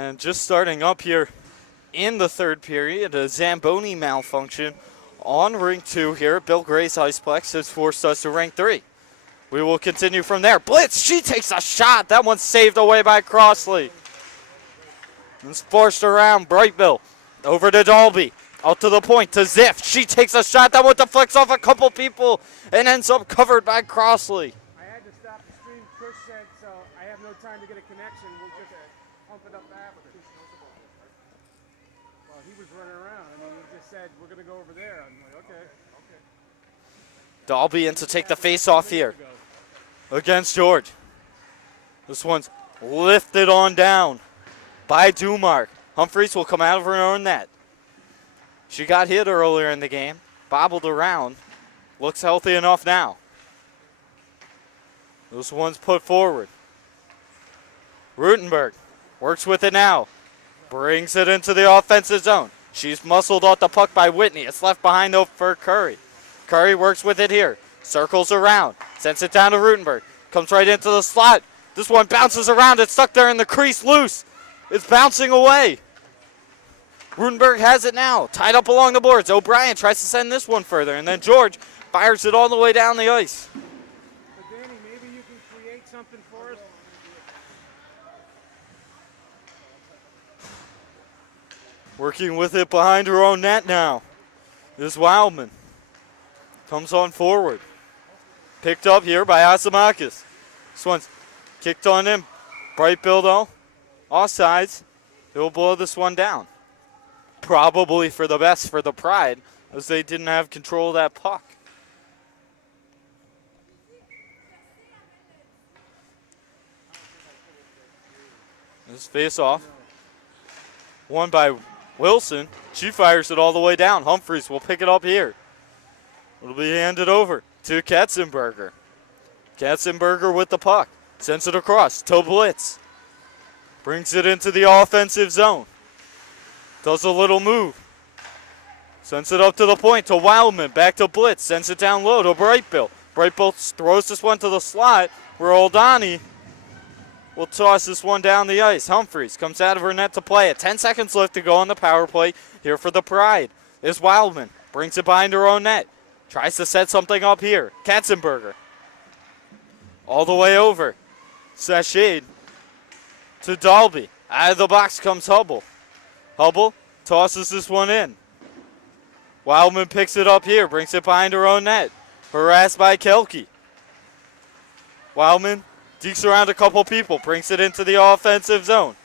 And just starting up here in the third period, a Zamboni malfunction on ring 2 here at Bill Gray's Iceplex has forced us to ring 3. We will continue from there. Blitz, she takes a shot. That one's saved away by Crossley. It's forced around Brightville. Over to Dalby. Out to the point to Ziff. She takes a shot. That one deflects off a couple people and ends up covered by Crossley. I had to stop the stream. Chris said, so I have no time to get a connection. We'll just pump it up after. Well, he was running around. I mean, he just said, we're going to go over there. I'm like, okay. Dalby in to take the face off here against George. This one's lifted on down by Dumark. Humphreys will come out of her own net. She got hit earlier in the game, bobbled around, looks healthy enough now. This one's put forward. Rutenberg works with it now, brings it into the offensive zone. She's muscled off the puck by Whitney. It's left behind though for Curry. Curry works with it here, circles around, sends it down to Rutenberg, comes right into the slot. This one bounces around, it's stuck there in the crease, loose. It's bouncing away. Rutenberg has it now, tied up along the boards. O'Brien tries to send this one further, and then George fires it all the way down the ice. But Danny, maybe you can create something for us. Working with it behind her own net now is Wildman. Comes on forward. Picked up here by Asimakis. This one's kicked on in. Brightville though, offsides. He'll blow this one down. Probably for the best for the Pride, as they didn't have control of that puck. This face-off. Won by Wilson. She fires it all the way down. Humphreys will pick it up here. It'll be handed over to Katzenberger. Katzenberger with the puck. Sends it across to Blitz. Brings it into the offensive zone. Does a little move. Sends it up to the point to Wildman. Back to Blitz. Sends it down low to Brightville. Brightville throws this one to the slot where Oldani will toss this one down the ice. Humphreys comes out of her net to play it. 10 seconds left to go on the power play here for the Pride. Is Wildman. Brings it behind her own net. Tries to set something up here. Katzenberger. All the way over. Sashade to Dalby. Out of the box comes Hubble. Hubble tosses this one in. Wildman picks it up here, brings it behind her own net. Harassed by Kelke. Wildman dekes around a couple people, brings it into the offensive zone.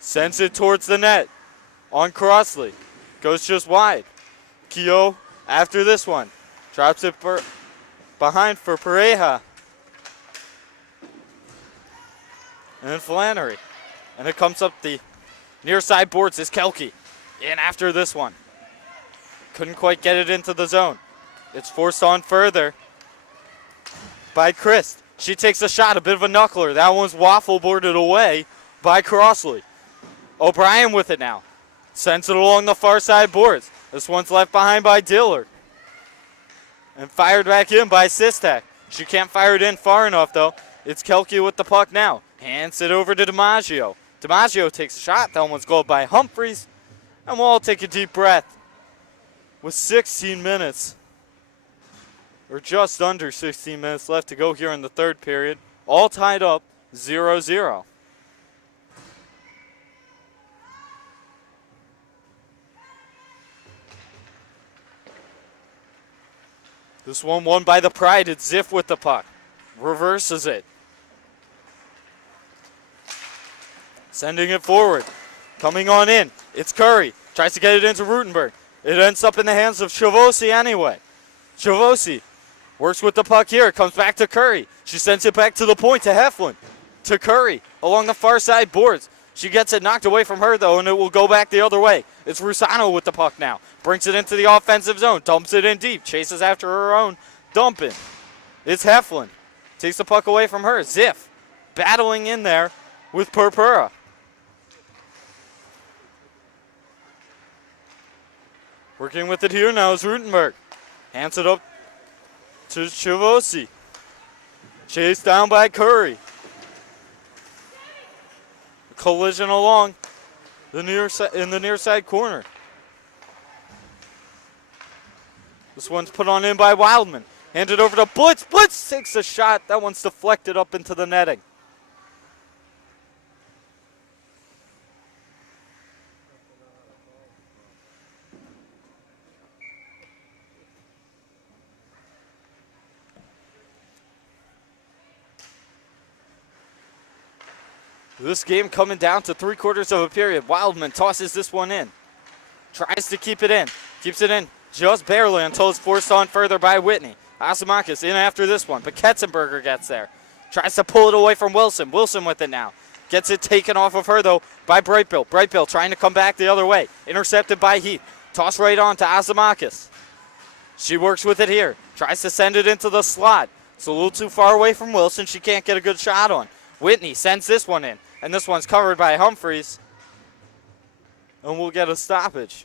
Sends it towards the net on Crossley. Goes just wide. Keogh after this one. Drops it behind for Pareja. And then Flannery. And it comes up the near side boards is Kelke. In after this one. Couldn't quite get it into the zone. It's forced on further by Christ. She takes a shot, a bit of a knuckler. That one's waffle boarded away by Crossley. O'Brien with it now. Sends it along the far side boards. This one's left behind by Dillard. And fired back in by Sistak. She can't fire it in far enough though. It's Kelke with the puck now. Hands it over to DiMaggio. DiMaggio takes a shot. That one's goaled by Humphreys. And we'll all take a deep breath. With 16 minutes, or just under 16 minutes left to go here in the third period. All tied up 0-0. This one won by the Pride. It's Ziff with the puck. Reverses it. Sending it forward. Coming on in. It's Curry. Tries to get it into Rutenberg. It ends up in the hands of Chavosi anyway. Chavosi works with the puck here. Comes back to Curry. She sends it back to the point to Heflin. To Curry along the far side boards. She gets it knocked away from her though, and it will go back the other way. It's Rusano with the puck now. Brings it into the offensive zone. Dumps it in deep. Chases after her own. Dumping. It's Heflin. Takes the puck away from her. Ziff battling in there with Purpura. Working with it here now is Rutenberg. Hands it up to Chavosi. Chased down by Curry. Collision along in the near side corner. This one's put on in by Wildman. Handed over to Blitz. Blitz takes a shot. That one's deflected up into the netting. This game coming down to 3/4 of a period. Wildman tosses this one in. Tries to keep it in. Keeps it in just barely until it's forced on further by Whitney. Asimakis in after this one, but Ketzenberger gets there. Tries to pull it away from Wilson. Wilson with it now. Gets it taken off of her, though, by Brightbill. Brightbill trying to come back the other way. Intercepted by Heath. Toss right on to Asimakis. She works with it here. Tries to send it into the slot. It's a little too far away from Wilson. She can't get a good shot on. Whitney sends this one in. And this one's covered by Humphreys. And we'll get a stoppage.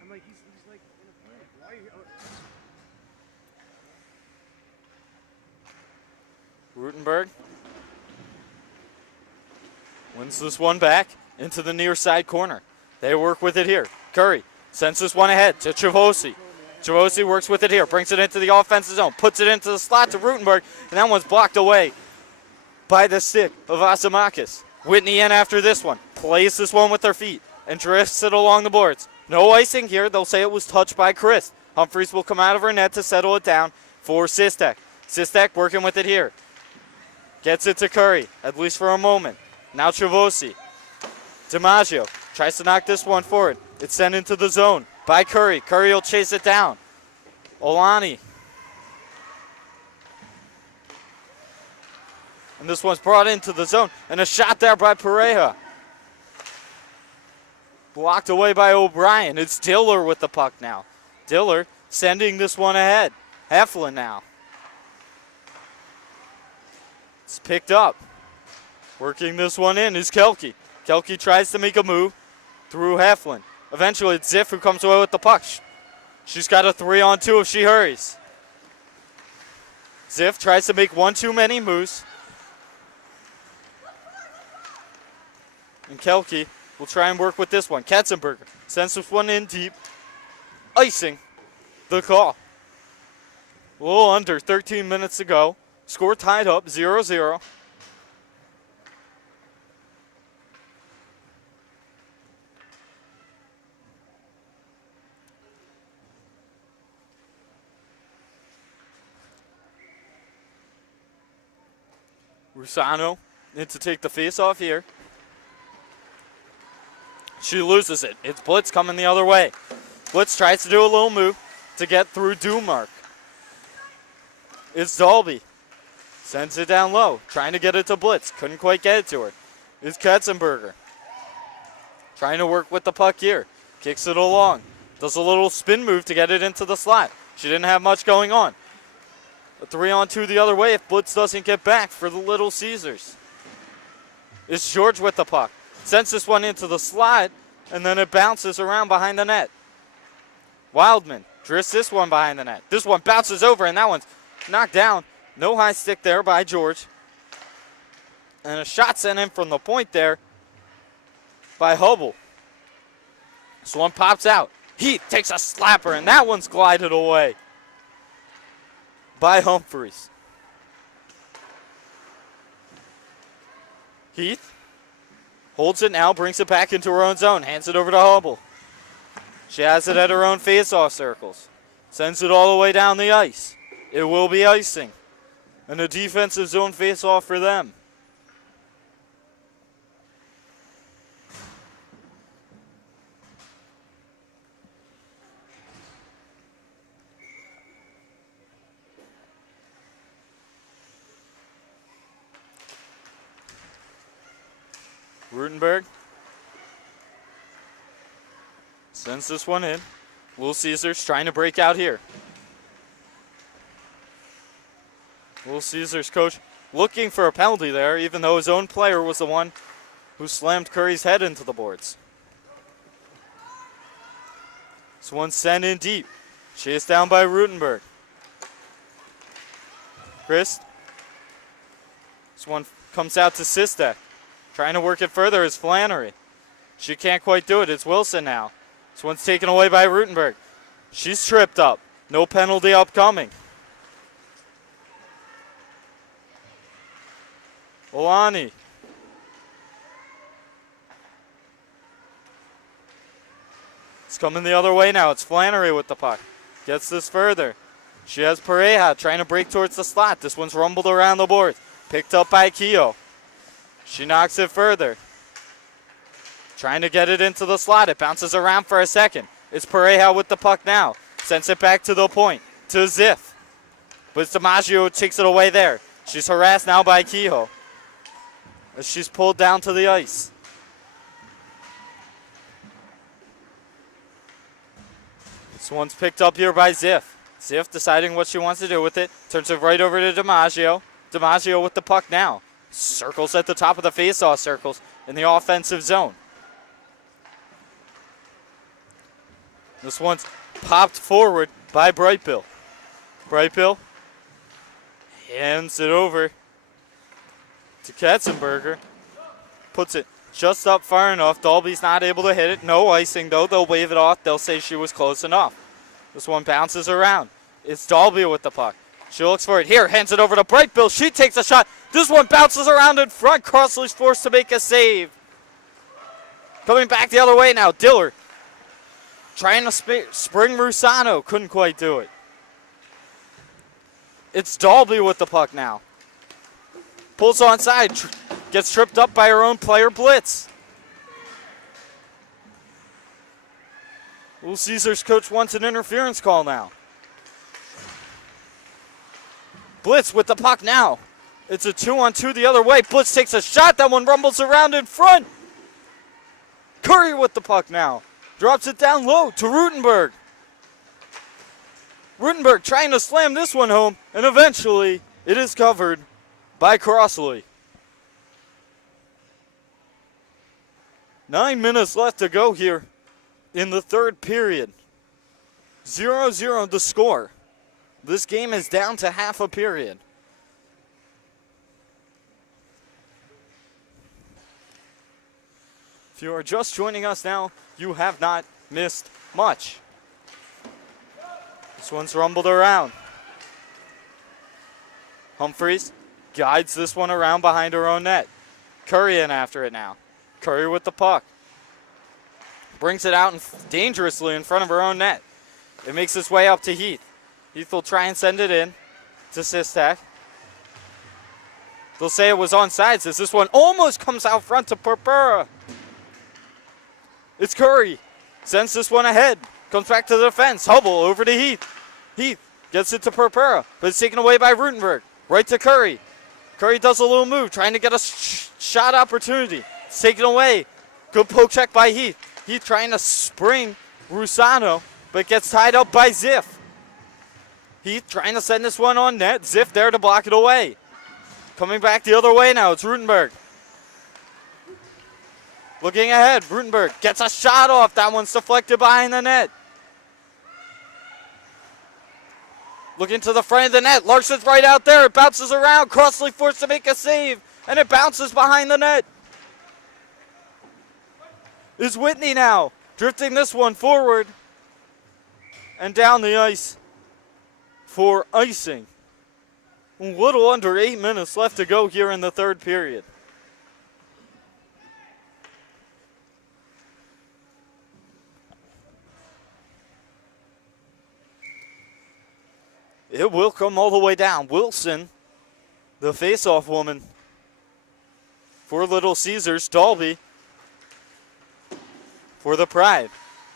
I'm like, he's like in a panic. Why are you? Rutenberg wins this one back into the near side corner. They work with it here. Curry sends this one ahead to Chavosi. Chavosi works with it here, brings it into the offensive zone, puts it into the slot to Rutenberg, and that one's blocked away by the stick of Asimakis. Whitney in after this one, plays this one with her feet, and drifts it along the boards. No icing here. They'll say it was touched by Chris. Humphreys will come out of her net to settle it down for Sistek. Sistek working with it here. Gets it to Curry, at least for a moment. Now Chavosi. DiMaggio tries to knock this one forward. It's sent into the zone by Curry. Curry will chase it down. Olani. And this one's brought into the zone. And a shot there by Pareja. Blocked away by O'Brien. It's Diller with the puck now. Diller sending this one ahead. Heflin now. It's picked up. Working this one in is Kelke. Kelke tries to make a move through Heflin. Eventually it's Ziff who comes away with the puck. She's got a 3-on-2 if she hurries. Ziff tries to make one too many moves. And Kelke will try and work with this one. Katzenberger sends this one in deep. Icing the call. A little under 13 minutes to go. Score tied up 0-0. Rusano in to take the face off here. She loses it. It's Blitz coming the other way. Blitz tries to do a little move to get through Dumark. It's Dalby. Sends it down low, trying to get it to Blitz. Couldn't quite get it to her. It's Katzenberger. Trying to work with the puck here. Kicks it along. Does a little spin move to get it into the slot. She didn't have much going on. A 3-on-2 the other way if Blitz doesn't get back for the Little Caesars. It's George with the puck. Sends this one into the slot, and then it bounces around behind the net. Wildman drifts this one behind the net. This one bounces over, and that one's knocked down. No high stick there by George. And a shot sent in from the point there by Hubble. This one pops out. Heath takes a slapper, and that one's glided away by Humphreys. Heath holds it now, brings it back into her own zone, hands it over to Hubble. She has it at her own face-off circles. Sends it all the way down the ice. It will be icing. And a defensive zone face-off for them. Rutenberg sends this one in. Little Caesars trying to break out here. Little Caesars coach looking for a penalty there, even though his own player was the one who slammed Curry's head into the boards. This one sent in deep. Chased down by Rutenberg. Chris. This one comes out to Sistek. Trying to work it further is Flannery. She can't quite do it. It's Wilson now. This one's taken away by Rutenberg. She's tripped up. No penalty upcoming. Olani. It's coming the other way now. It's Flannery with the puck. Gets this further. She has Pareja trying to break towards the slot. This one's rumbled around the boards. Picked up by Keogh. She knocks it further. Trying to get it into the slot. It bounces around for a second. It's Pareja with the puck now. Sends it back to the point. To Ziff. But DiMaggio who takes it away there. She's harassed now by Kehoe. As she's pulled down to the ice. This one's picked up here by Ziff. Ziff deciding what she wants to do with it. Turns it right over to DiMaggio. DiMaggio with the puck now. Circles at the top of the faceoff circles in the offensive zone. This one's popped forward by Brightbill. Brightbill hands it over to Katzenberger. Puts it just up far enough. Dalby's not able to hit it. No icing, though. They'll wave it off. They'll say she was close enough. This one bounces around. It's Dalby with the puck. She looks for it here. Hands it over to Brightbill. She takes a shot. This one bounces around in front. Crossley's forced to make a save. Coming back the other way now. Diller trying to spring Rusano. Couldn't quite do it. It's Dalby with the puck now. Pulls onside. Gets tripped up by her own player, Blitz. Little Caesars coach wants an interference call now. Blitz with the puck now. It's a 2-on-2 the other way. Blitz takes a shot. That one rumbles around in front. Curry with the puck now. Drops it down low to Rutenberg. Rutenberg trying to slam this one home. And eventually it is covered by Crossley. 9 minutes left to go here in the third period. 0-0 the score. This game is down to half a period. If you are just joining us now, you have not missed much. This one's rumbled around. Humphreys guides this one around behind her own net. Curry in after it now. Curry with the puck. Brings it out dangerously in front of her own net. It makes its way up to Heath. Heath will try and send it in to Sistek. They'll say it was onside as this one almost comes out front to Purpura. It's Curry. Sends this one ahead. Comes back to the defense. Hubble over to Heath. Heath gets it to Purpura, but it's taken away by Rutenberg. Right to Curry. Curry does a little move, trying to get a shot opportunity. It's taken away. Good poke check by Heath. Heath trying to spring Rusano, but gets tied up by Ziff. Heath trying to send this one on net. Ziff there to block it away. Coming back the other way now, it's Rutenberg. Looking ahead, Rutenberg gets a shot off. That one's deflected behind the net. Looking to the front of the net. Larson's right out there. It bounces around. Crossley forced to make a save, and it bounces behind the net. Is Whitney now drifting this one forward and down the ice for icing. A little under 8 minutes left to go here in the third period. It will come all the way down. Wilson, the face-off woman for Little Caesars. Dalby for the Pride.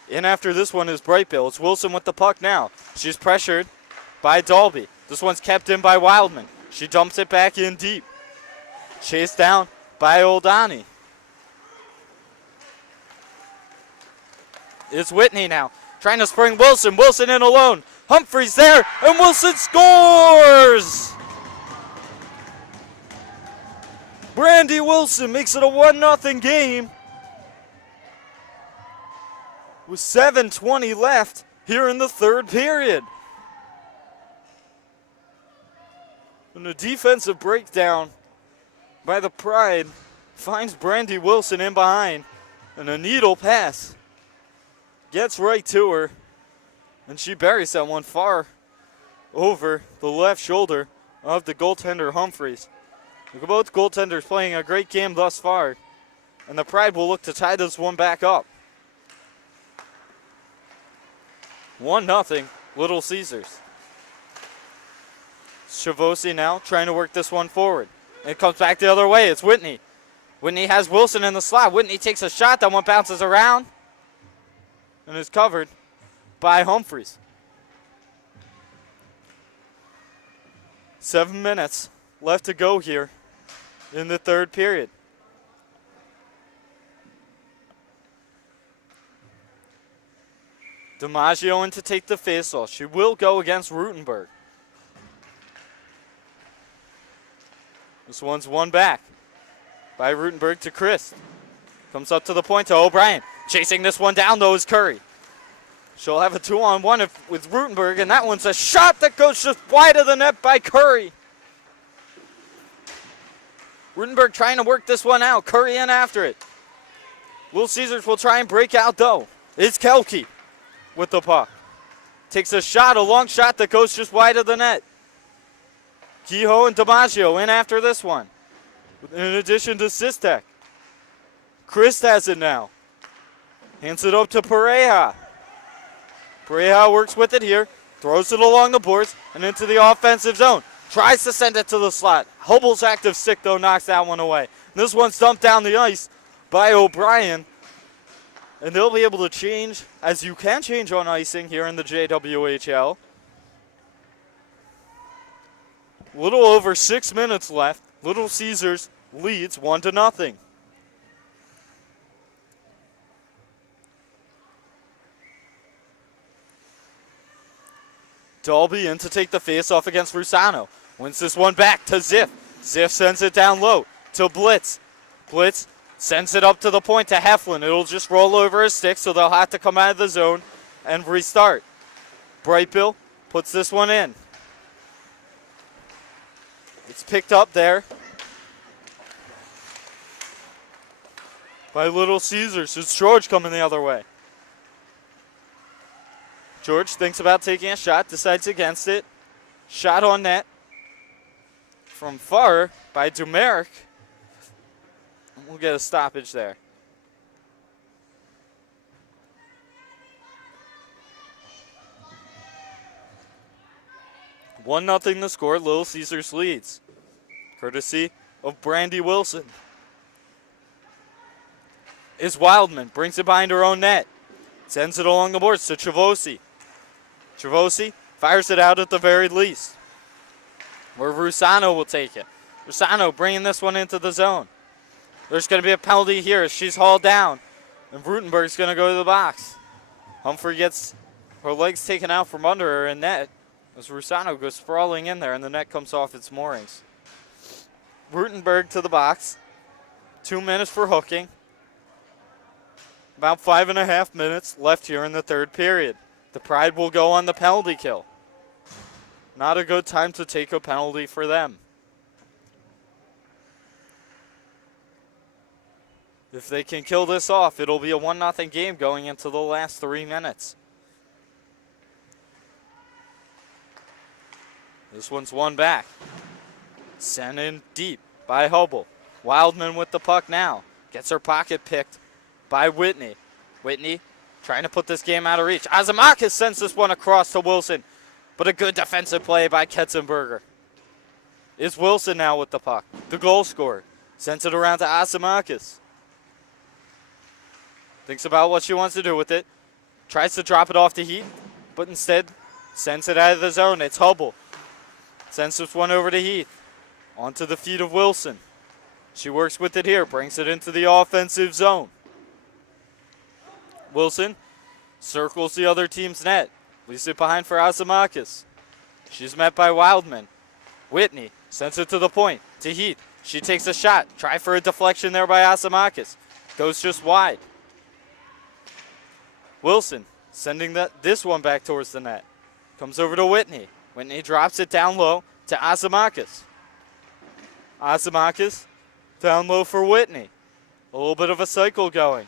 In after this one is Brightbill. It's Wilson with the puck now. She's pressured by Dalby. This one's kept in by Wildman. She dumps it back in deep. Chased down by Oldani. It's Whitney now. Trying to spring Wilson. Wilson in alone. Humphreys there, and Wilson scores! Brandy Wilson makes it a 1-0 game. With 7:20 left here in the third period. And a defensive breakdown by the Pride finds Brandy Wilson in behind. And a needle pass gets right to her. And she buries that one far over the left shoulder of the goaltender Humphreys. Both goaltenders playing a great game thus far. And the Pride will look to tie this one back up. 1-0, Little Caesars. Chavosi now trying to work this one forward. It comes back the other way. It's Whitney. Whitney has Wilson in the slot. Whitney takes a shot. That one bounces around and is covered by Humphreys. 7 minutes left to go here in the third period. DiMaggio in to take the faceoff. She will go against Rutenberg. This one's won back by Rutenberg to Chris. Comes up to the point to O'Brien. Chasing this one down, though, is Curry. She'll have a 2-on-1 with Rutenberg, and that one's a shot that goes just wide of the net by Curry. Rutenberg trying to work this one out. Curry in after it. Little Caesars will try and break out, though. It's Kelke with the puck. Takes a shot, a long shot that goes just wide of the net. Kehoe and DiMaggio in after this one. In addition to Sistek. Chris has it now. Hands it up to Pareja. Pareja works with it here. Throws it along the boards and into the offensive zone. Tries to send it to the slot. Hubel's active stick, though, knocks that one away. This one's dumped down the ice by O'Brien. And they'll be able to change, as you can change on icing here in the JWHL. Little over 6 minutes left. Little Caesars leads 1-0. Dalby in to take the face-off against Rusano. Wins this one back to Ziff. Ziff sends it down low to Blitz. Blitz sends it up to the point to Heflin. It'll just roll over his stick, so they'll have to come out of the zone and restart. Brightbill puts this one in. It's picked up there by Little Caesars. It's George coming the other way. George thinks about taking a shot, decides against it. Shot on net from far by Dumeric. We'll get a stoppage there. One nothing the score. Little Caesars leads, courtesy of Brandy Wilson. Is Wildman, brings it behind her own net. Sends it along the boards to Chavosi. Chavosi fires it out at the very least, where Rusano will take it. Rusano bringing this one into the zone. There's going to be a penalty here. She's hauled down, and Rutenberg's going to go to the box. Humphrey gets her legs taken out from under her in net as Rusano goes sprawling in there, and the net comes off its moorings. Rutenberg to the box. 2 minutes for hooking. About 5.5 minutes left here in the third period. The Pride will go on the penalty kill. Not a good time to take a penalty for them. If they can kill this off, it'll be a 1-0 game going into the last 3 minutes. This one's won back. Sent in deep by Hubble. Wildman with the puck now. Gets her pocket picked by Whitney. Whitney trying to put this game out of reach. Azamakis sends this one across to Wilson. But a good defensive play by Ketzenberger. It's Wilson now with the puck. The goal scorer. Sends it around to Azamakis. Thinks about what she wants to do with it. Tries to drop it off to Heath. But instead sends it out of the zone. It's Hubble. Sends this one over to Heath. Onto the feet of Wilson. She works with it here. Brings it into the offensive zone. Wilson circles the other team's net. Leaves it behind for Azamakis. She's met by Wildman. Whitney sends it to the point. To Heath. She takes a shot. Try for a deflection there by Azamakis. Goes just wide. Wilson sending this one back towards the net. Comes over to Whitney. Whitney drops it down low to Azamakis. Azamakis down low for Whitney. A little bit of a cycle going.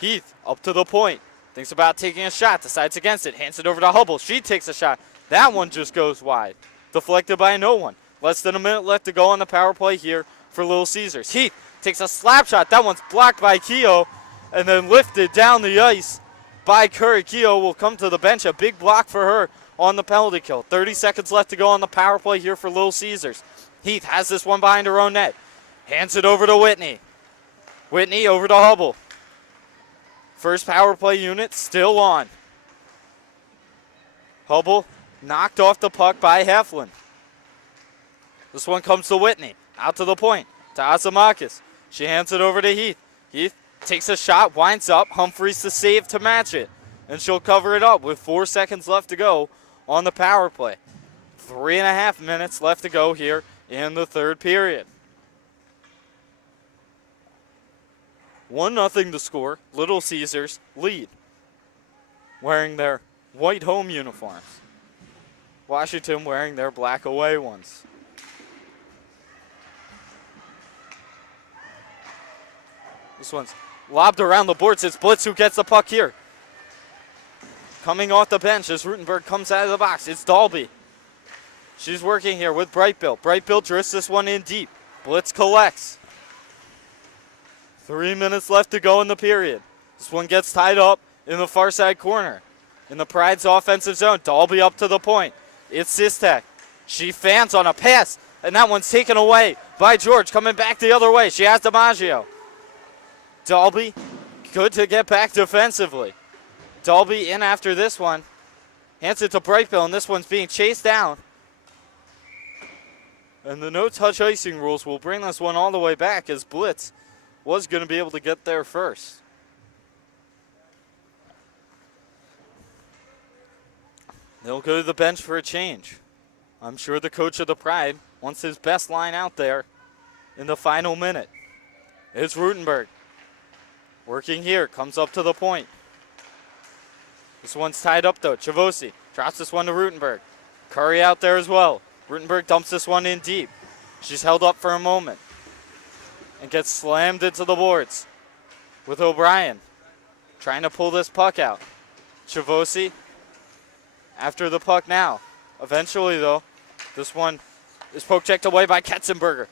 Heath up to the point. Thinks about taking a shot. Decides against it. Hands it over to Hubble. She takes a shot. That one just goes wide. Deflected by no one. Less than a minute left to go on the power play here for Little Caesars. Heath takes a slap shot. That one's blocked by Keogh and then lifted down the ice by Curry. Keogh will come to the bench. A big block for her on the penalty kill. 30 seconds left to go on the power play here for Little Caesars. Heath has this one behind her own net. Hands it over to Whitney. Whitney over to Hubble. First power play unit still on. Hubble knocked off the puck by Heflin. This one comes to Whitney. Out to the point. To Azamakis. She hands it over to Heath. Heath takes a shot, winds up. Humphreys to save to match it. And she'll cover it up with 4 seconds left to go on the power play. 3.5 minutes left to go here in the third period. 1-0 to score. Little Caesars lead. Wearing their white home uniforms. Washington wearing their black away ones. This one's lobbed around the boards. It's Blitz who gets the puck here. Coming off the bench as Rutenberg comes out of the box. It's Dalby. She's working here with Brightbill. Brightbill drifts this one in deep. Blitz collects. 3 minutes left to go in the period. This one gets tied up in the far side corner. In the Pride's offensive zone. Dalby up to the point. It's Sistek. She fans on a pass. And that one's taken away by George. Coming back the other way. She has DiMaggio. Dalby, good to get back defensively. Dalby in after this one. Hands it to Brightbill, and this one's being chased down. And the no-touch icing rules will bring this one all the way back as Blitz was going to be able to get there first. They'll go to the bench for a change. I'm sure the coach of the Pride wants his best line out there in the final minute. It's Rutenberg. Working here, comes up to the point. This one's tied up though. Chavosi drops this one to Rutenberg. Curry out there as well. Rutenberg dumps this one in deep. She's held up for a moment and gets slammed into the boards with O'Brien trying to pull this puck out. Chavosi after the puck now. Eventually though, this one is poke checked away by Ketzenberger.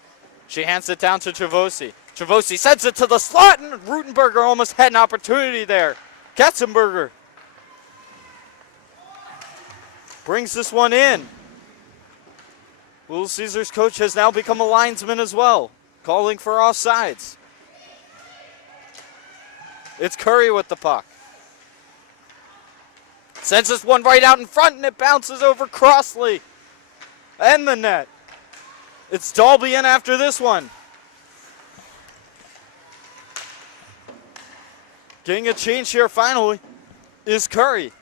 She hands it down to Chavosi. Chavosi sends it to the slot, and Rutenberger almost had an opportunity there. Ketzenberger brings this one in. Little Caesars coach has now become a linesman as well, calling for offsides. It's Curry with the puck. Sends this one right out in front, and it bounces over Crossley and the net. It's Dalby in after this one. Getting a change here finally is Curry.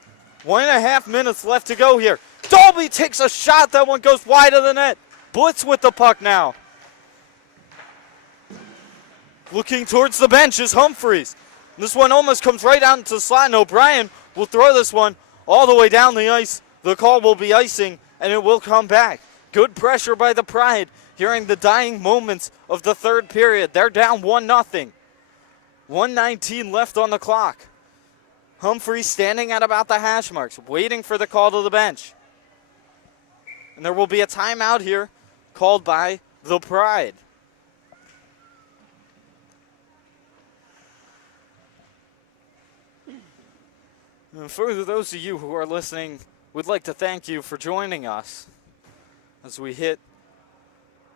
1.5 minutes left to go here. Dalby takes a shot. That one goes wide of the net. Blitz with the puck now. Looking towards the bench is Humphreys. This one almost comes right out into the slot, and O'Brien will throw this one all the way down the ice. The call will be icing, and it will come back. Good pressure by the Pride here in the dying moments of the third period. They're down 1-0. 1:19 left on the clock. Humphreys standing at about the hash marks, waiting for the call to the bench. And there will be a timeout here called by the Pride. And for those of you who are listening, we'd like to thank you for joining us as we hit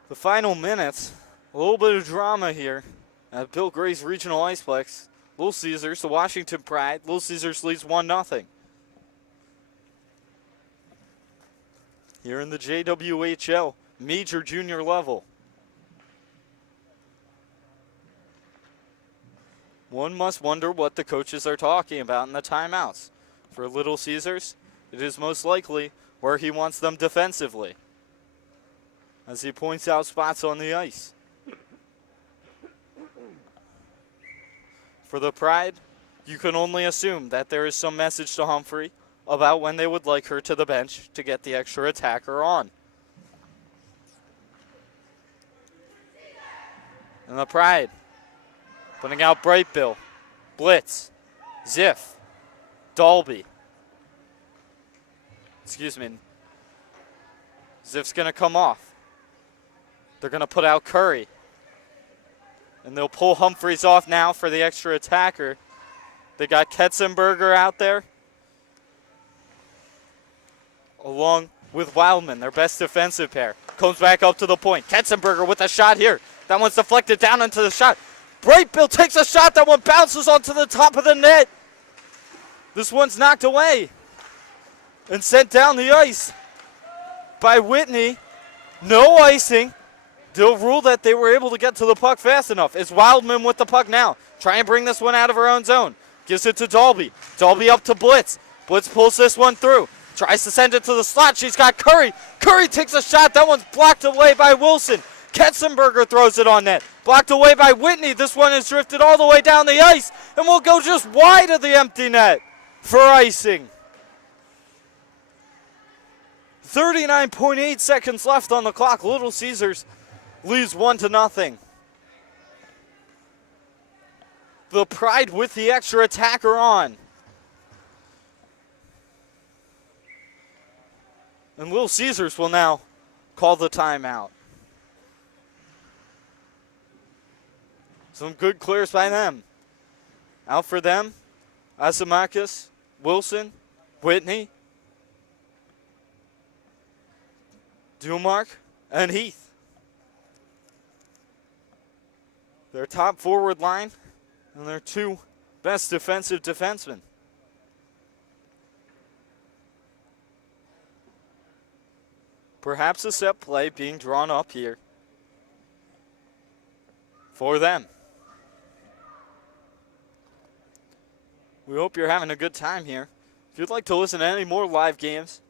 the final minutes. A little bit of drama here at Bill Gray's Regional Iceplex. Little Caesars, the Washington Pride. Little Caesars leads 1-0. Here in the JWHL Major Junior level. One must wonder what the coaches are talking about in the timeouts. For Little Caesars, it is most likely where he wants them defensively, as he points out spots on the ice. For the Pride, you can only assume that there is some message to Humphrey about when they would like her to the bench to get the extra attacker on. And the Pride putting out Bright Bill, Blitz, Ziff, Dalby. Excuse me. Ziff's going to come off. They're going to put out Curry. And they'll pull Humphreys off now for the extra attacker. They got Ketzenberger out there, along with Wildman, their best defensive pair. Comes back up to the point. Ketzenberger with a shot here. That one's deflected down into the shot. Bright Bill takes a shot. That one bounces onto the top of the net. This one's knocked away and sent down the ice by Whitney. No icing. They'll rule that they were able to get to the puck fast enough. It's Wildman with the puck now. Try and bring this one out of her own zone. Gives it to Dalby. Dalby up to Blitz. Blitz pulls this one through. Tries to send it to the slot. She's got Curry. Curry takes a shot. That one's blocked away by Wilson. Ketzenberger throws it on net. Blocked away by Whitney. This one is drifted all the way down the ice and will go just wide of the empty net for icing. 39.8 seconds left on the clock. Little Caesars leads 1-0. The Pride with the extra attacker on. And Little Caesars will now call the timeout. Some good clears by them. Out for them, Asimakis, Wilson, Whitney, Dumark, and Heath. Their top forward line and their two best defensive defensemen. Perhaps a set play being drawn up here for them. We hope you're having a good time here. If you'd like to listen to any more live games,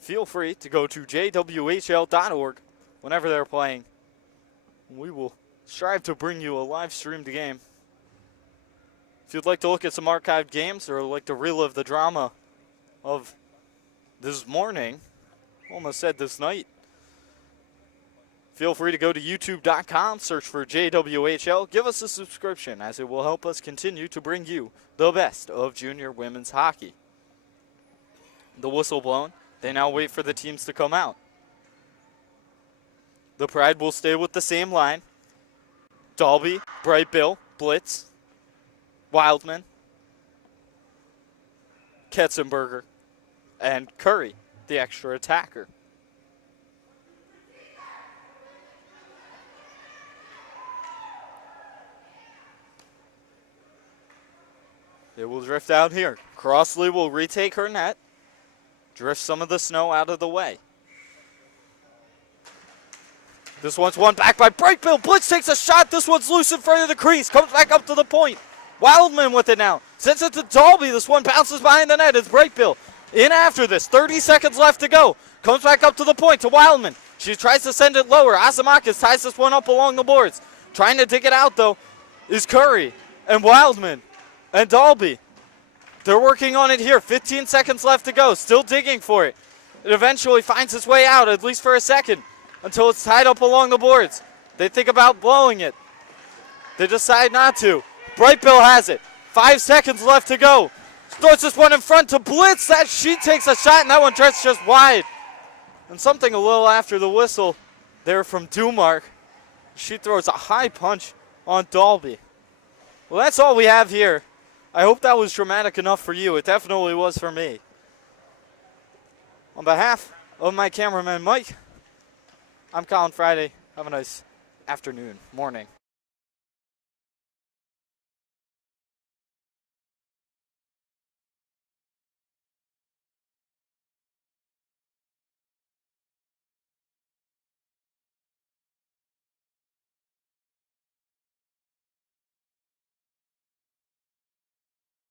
feel free to go to jwhl.org whenever they're playing. We will strive to bring you a live streamed game. If you'd like to look at some archived games or like to relive the drama of this morning, almost said this night, feel free to go to youtube.com, search for JWHL. Give us a subscription as it will help us continue to bring you the best of junior women's hockey. The whistle blown. They now wait for the teams to come out. The Pride will stay with the same line. Dalby, Bright Bill, Blitz, Wildman, Ketzenberger, and Curry, the extra attacker. They will drift out here. Crossley will retake her net. Drift some of the snow out of the way. This one's won back by Bright Bill. Blitz takes a shot. This one's loose in front of the crease. Comes back up to the point. Wildman with it now. Sends it to Dalby. This one bounces behind the net. It's Bright Bill in after this. 30 seconds left to go. Comes back up to the point to Wildman. She tries to send it lower. Asimakis ties this one up along the boards. Trying to dig it out, though, is Curry and Wildman and Dalby. They're working on it here. 15 seconds left to go. Still digging for it. It eventually finds its way out, at least for a second, until it's tied up along the boards. They think about blowing it. They decide not to. Bright Bill has it. 5 seconds left to go. Throws this one in front to Blitz. That she takes a shot, and that one drifts just wide. And something a little after the whistle there from Dumark. She throws a high punch on Dalby. Well, that's all we have here. I hope that was dramatic enough for you. It definitely was for me. On behalf of my cameraman, Mike, I'm Colin Friday. Have a nice afternoon, morning.